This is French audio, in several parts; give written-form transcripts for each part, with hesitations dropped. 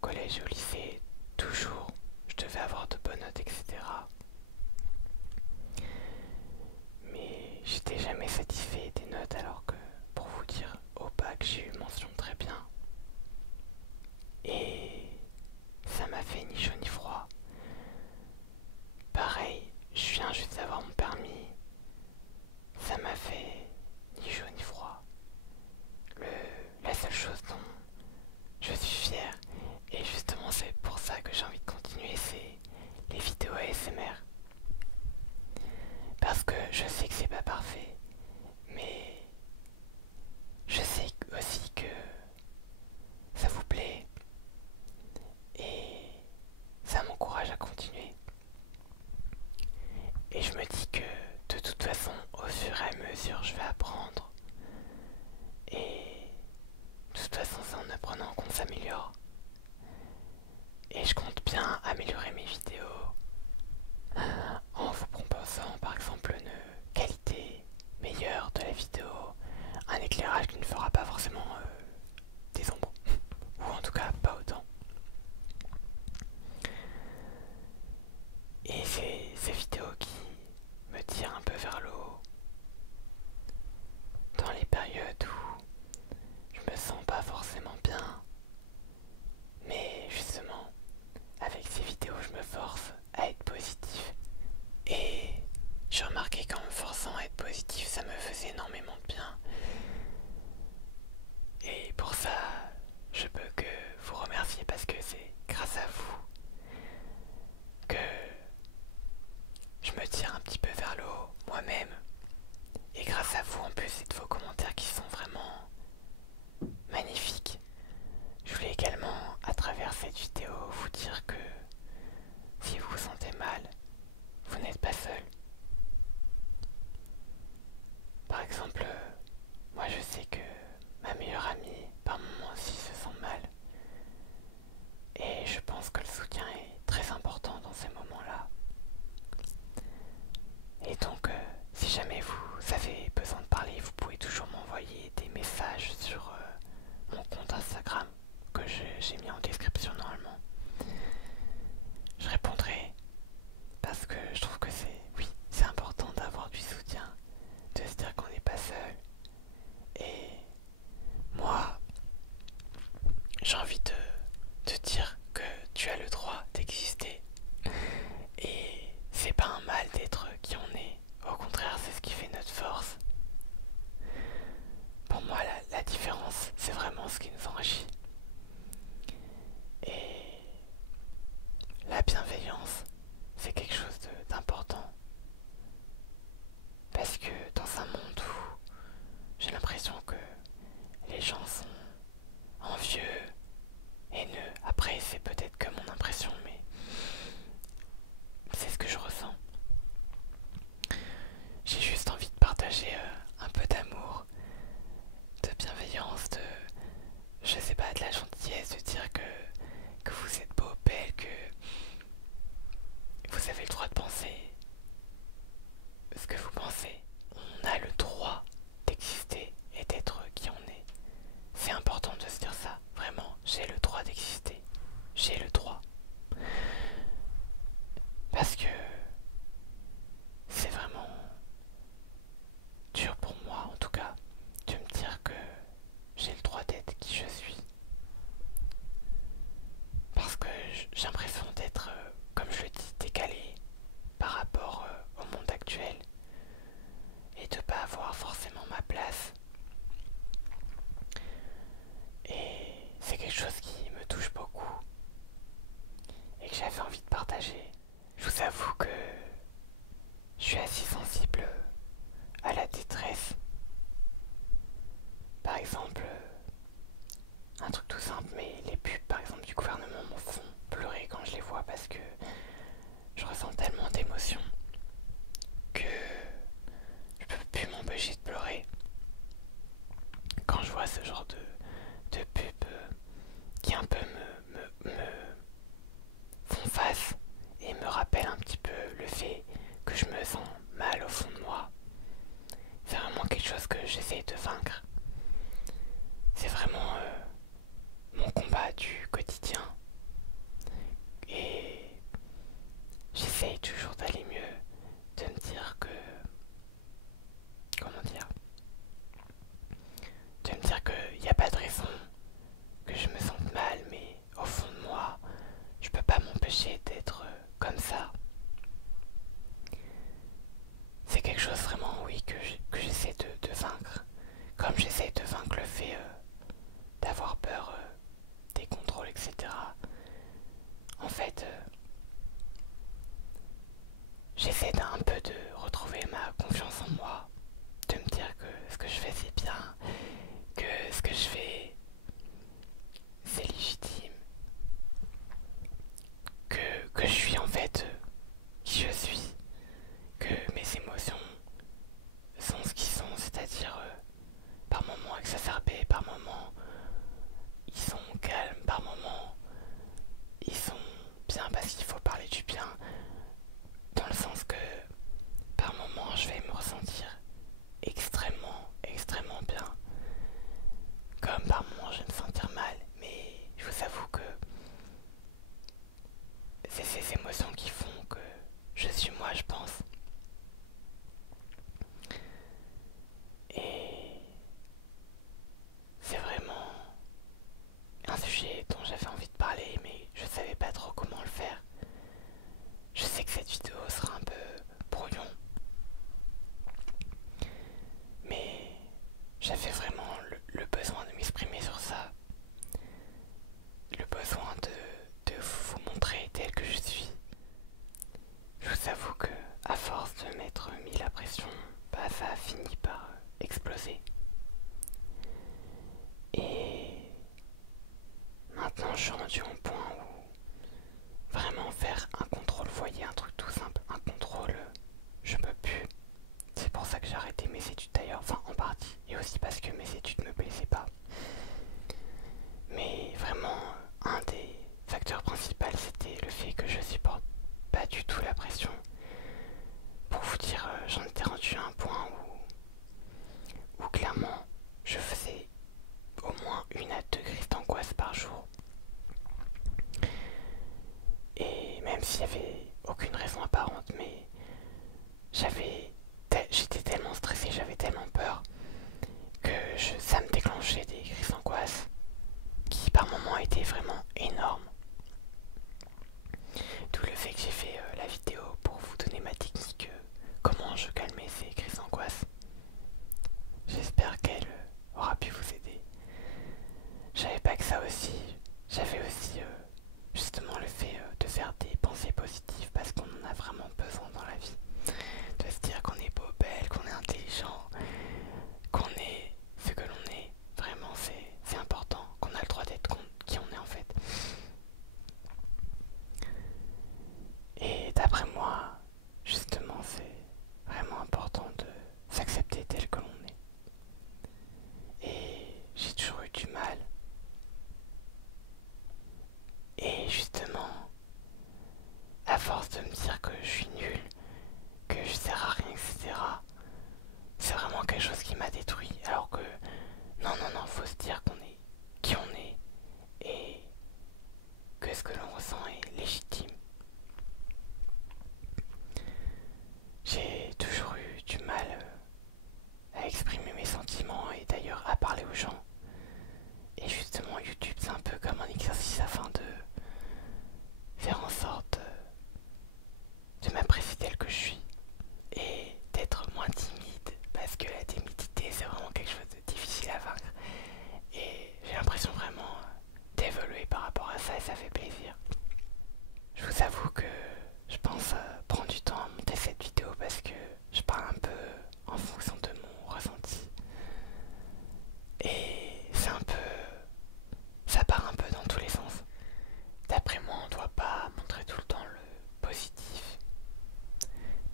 collège et au lycée, toujours, je devais avoir de bonnes notes, etc. Mais j'étais jamais satisfait des notes alors que, pour vous dire, au bac j'ai eu mention très bien. Et ça m'a fait ni chaud ni froid. Pareil, je viens juste d'avoir mon permis. Ça m'a fait ni chaud ni froid. La seule chose dont je suis fier, et justement c'est pour ça que j'ai envie de continuer, c'est les vidéos ASMR. Parce que je sais que c'est pas parfait, mais je sais aussi que ça vous plaît et ça m'encourage à continuer. Et je me dis que de toute façon, au fur et à mesure, je vais apprendre. Et de toute façon, c'est en apprenant qu'on s'améliore. Et je compte bien améliorer mes vidéos en vous proposant par exemple une qualité meilleure de la vidéo, un éclairage qui ne fera pas forcément des ombres, ou en tout cas pas autant. Et c'est ces vidéos qui me tirent un peu vers le haut dans les périodes où je me sens pas forcément bien. Mais justement, avec ces vidéos, je me force à être positif. Et j'ai remarqué qu'en me forçant à être positif, ça me faisait énormément de bien. Et pour ça, je peux que vous remercier parce que c'est grâce à vous que je me tire un petit peu vers le haut moi-même. Et grâce à vous en plus et de vos commentaires qui sont vraiment magnifiques. Je voulais également, à travers cette vidéo, vous dire que si vous vous sentez mal, vous n'êtes pas seul. Par exemple, moi je sais que ma meilleure amie, par moments aussi, se sent mal. Et je pense que le soutien est très important dans ces moments-là. Et donc, si jamais vous avez besoin de parler, vous pouvez toujours m'envoyer des messages sur mon compte Instagram que j'ai mis en description normalement. Je répondrai parce que je trouve que c'est important d'avoir du soutien, de se dire qu'on n'est pas seul. Et moi, j'ai envie de dire que tu as le droit d'exister. Et c'est pas un mal d'être qui on est. Au contraire, c'est ce qui fait notre force. Pour moi, la différence, c'est vraiment ce qui nous enrichit. Et la bienveillance, c'est quelque chose d'important. Parce que dans un monde où j'ai l'impression que les gens sont envieux, haineux, après c'est peut-être que mon impression, mais c'est ce que je ressens. J'ai juste envie de partager un peu d'amour, de bienveillance, je sais pas, de la gentillesse, de dire que vous êtes beau, belle, que vous avez le droit de penser ce que vous pensez. On a le droit d'exister et d'être qui on est. C'est important de se dire ça, vraiment, j'ai le droit d'exister. J'ai le droit. Parce que c'est vraiment dur pour moi, en tout cas, de me dire que j'ai le droit d'être qui je suis. Parce que j'ai l'impression d'être, comme je le dis, décalé par rapport au monde actuel et de pas avoir forcément ma place. Et c'est quelque chose qui me touche beaucoup et que j'avais envie de partager. Je vous avoue que je suis assez sensible à la détresse. Par exemple, un truc tout simple, mais les pubs par exemple du gouvernement me font pleurer quand je les vois parce que je ressens tellement d'émotions que je peux plus m'empêcher de pleurer quand je vois ce genre de pub qui un peu me font face et me rappellent un petit peu le fait que je me sens mal au fond de moi. C'est vraiment quelque chose que j'essaie de vaincre. C'est vraiment mon combat du quotidien. j'essaye toujours d'aller mieux, de me dire que... Comment dire? De me dire qu'il n'y a pas de raison que je me sente mal, mais au fond de moi, je peux pas m'empêcher d'être comme ça. C'est quelque chose vraiment, oui, que j'essaie de vaincre. Comme j'essaie de vaincre le fait d'avoir peur des contrôles, etc. En fait, j'essaie d'un peu de retrouver ma confiance en moi, de me dire que ce que je fais c'est bien, que ce que je fais c'est légitime, que je suis en fait qui je suis, que mes émotions sont ce qu'ils sont, c'est-à-dire par moments exacerbés, par moments ils sont calmes, par moments ils sont bien parce qu'il faut parler du bien, dans le sens que par moments je vais me ressentir extrêmement bien, comme par moments je vais me sentir mal, mais je vous avoue que c'est ces émotions qui font que je suis moi, je pense. Et c'est vraiment un sujet dont j'avais envie de parler, mais je savais pas trop comment le faire. Je sais que cette vidéo sera un peu brouillon, mais j'avais vraiment le besoin de m'exprimer sur ça, le besoin de vous montrer tel que je suis. Je vous avoue que, à force de m'être mis la pression, bah, ça a fini par exploser. Et maintenant, je suis rendu au point où vraiment faire un contrôle, vous voyez, un truc tout simple, un contrôle, je peux plus. C'est pour ça que j'ai arrêté mes études d'ailleurs, enfin en partie, et aussi parce que mes études me plaisaient pas. Mais vraiment, un des facteurs principaux, c'était le fait que je supporte pas du tout la pression. Pour vous dire, j'en étais rendu à un point où clairement, je faisais au moins 1 à 2 crises d'angoisse par jour. Et même s'il n'y avait aucune raison apparente, mais j'étais tellement stressé, j'avais tellement peur que ça me déclenchait des crises d'angoisse qui par moments étaient vraiment énormes. D'où le fait que j'ai fait la vidéo pour vous donner ma technique, comment je calmais ces crises d'angoisse. J'espère qu'elle aura pu vous aider. J'avais pas que ça aussi, j'avais aussi justement le fait de faire des pensées positives parce qu'on en a vraiment besoin dans la vie. De se dire qu'on est beau, belle, qu'on est intelligent, qu'on est ce que l'on est. Vraiment, c'est important, qu'on a le droit d'être qui on est en fait. Et d'après moi, justement, c'est vraiment important de s'accepter tel que l'on est. Et j'ai toujours eu du mal. Et justement, à force de me dire que je suis nul, que je sers à rien, etc., c'est vraiment quelque chose qui m'a détruit. Alors que, non, faut se dire qu'on est qui on est et que ce que l'on ressent est légitime. J'ai toujours eu du mal à exprimer mes sentiments et d'ailleurs à parler aux gens. Et justement, YouTube, c'est un peu comme un exercice afin de faire en sorte de m'apprécier tel que je suis et d'être moins timide parce que la timidité, c'est vraiment quelque chose de difficile à vaincre. Et j'ai l'impression vraiment d'évoluer par rapport à ça et ça fait plaisir. Je vous avoue que je pense prendre du temps à monter cette vidéo parce que je parle un peu en fonction de mon ressenti. Et c'est un peu... ça part un peu dans tous les sens. D'après moi, on ne doit pas montrer tout le temps le positif.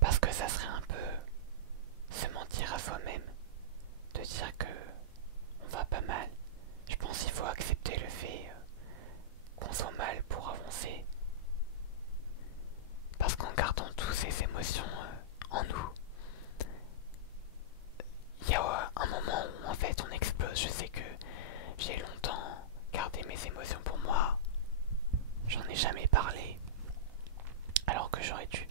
Parce que ça serait un peu se mentir à soi-même. De dire que on va pas mal. Je pense qu'il faut accepter le fait qu'on soit mal pour avancer. Parce qu'en gardant toutes ces émotions en nous, il y a un moment où en fait on explose. Je sais que j'ai longtemps gardé mes émotions pour moi. J'en ai jamais parlé. Alors que j'aurais dû.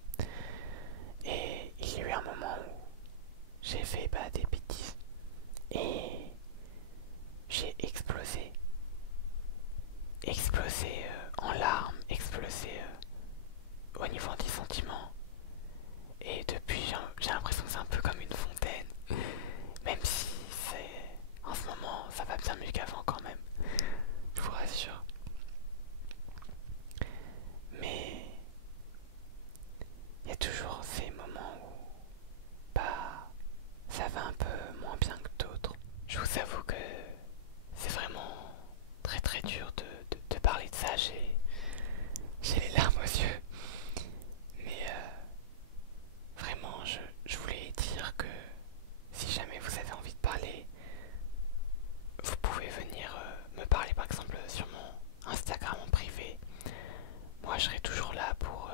moi je serai toujours là pour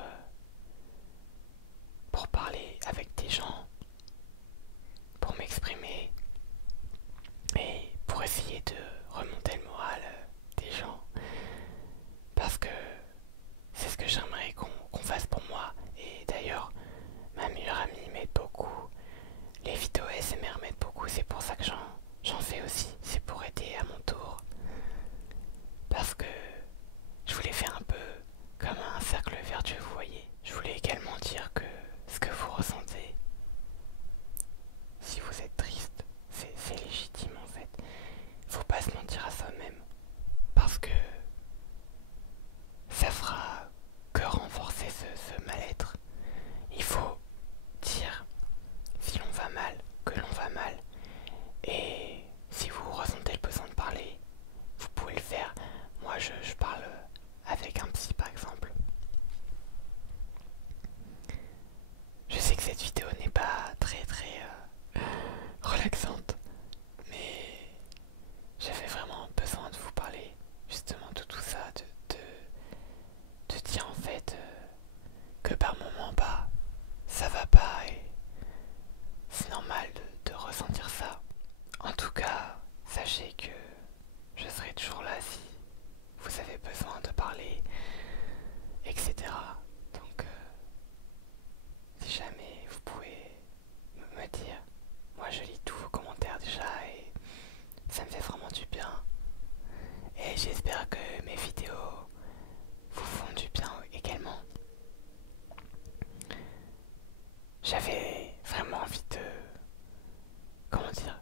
parler avec des gens, pour m'exprimer et pour essayer de remonter le moral des gens. Parce que c'est ce que j'aimerais qu'on fasse pour moi. Et d'ailleurs, ma meilleure amie m'aide beaucoup. Les vidéos ASMR m'aident beaucoup. C'est pour ça que j'en fais aussi. C'est pour aider à mon tour. Parce que je voulais faire un peu comme un cercle vertueux, vous voyez. Je voulais également dire que ce que vous ressentez, si vous êtes triste, c'est légitime en fait. Faut pas se mentir à soi-même. Parce que ça fera que renforcer ce mal-être. Il faut dire si l'on va mal, que l'on va mal. Et si vous ressentez le besoin de parler, vous pouvez le faire. Moi je parle avec un psy par exemple. Je sais que cette vidéo n'est pas très relaxante, mais j'avais vraiment besoin de vous parler justement de tout ça, de dire en fait que par moments bah ça va pas et c'est normal de ressentir ça. En tout cas, sachez que je serai toujours là si vous avez besoin de parler, etc. Donc si jamais vous pouvez me dire, moi je lis tous vos commentaires déjà et ça me fait vraiment du bien. Et j'espère que mes vidéos vous font du bien également. J'avais vraiment envie de, comment dire,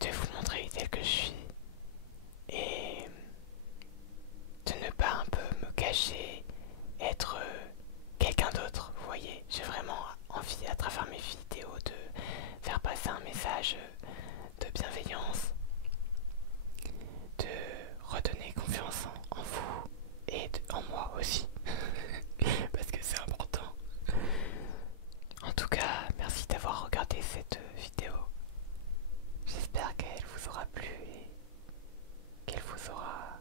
de vous montrer tel que je suis et de ne pas un peu me cacher, être quelqu'un d'autre, vous voyez. J'ai vraiment envie à travers mes vidéos de faire passer un message de bienveillance, de redonner confiance en vous et en moi aussi, parce que c'est important. En tout cas, merci d'avoir regardé cette vidéo. J'espère qu'elle vous aura plu et qu'elle vous aura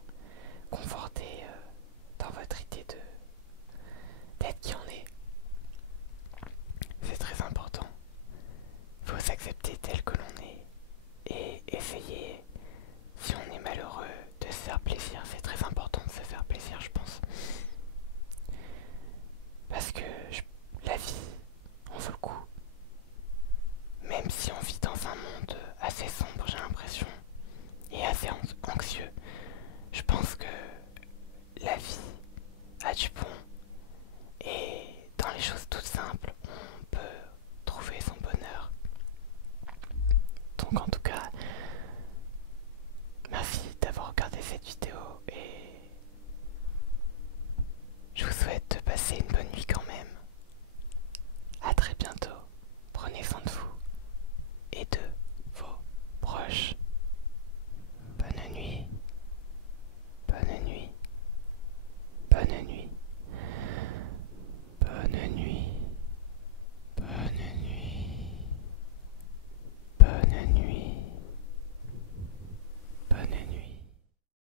conforté dans votre idée d'être qui on est. C'est très important. Il faut s'accepter tel que l'on est et essayer, si on est malheureux, de se faire plaisir. C'est très important de se faire plaisir, je pense. Parce que la vie en vaut le coup. Même si on vit dans un monde assez sombre, j'ai l'impression, et assez anxieux, je pense que la vie a du bon. Et dans les choses toutes simples, on peut trouver son bonheur. Donc en tout cas, merci d'avoir regardé cette vidéo et je vous souhaite de passer une bonne nuit quand même. A très bientôt. Prenez soin de vous et de vos proches. Bonne nuit. Bonne nuit. Bonne nuit.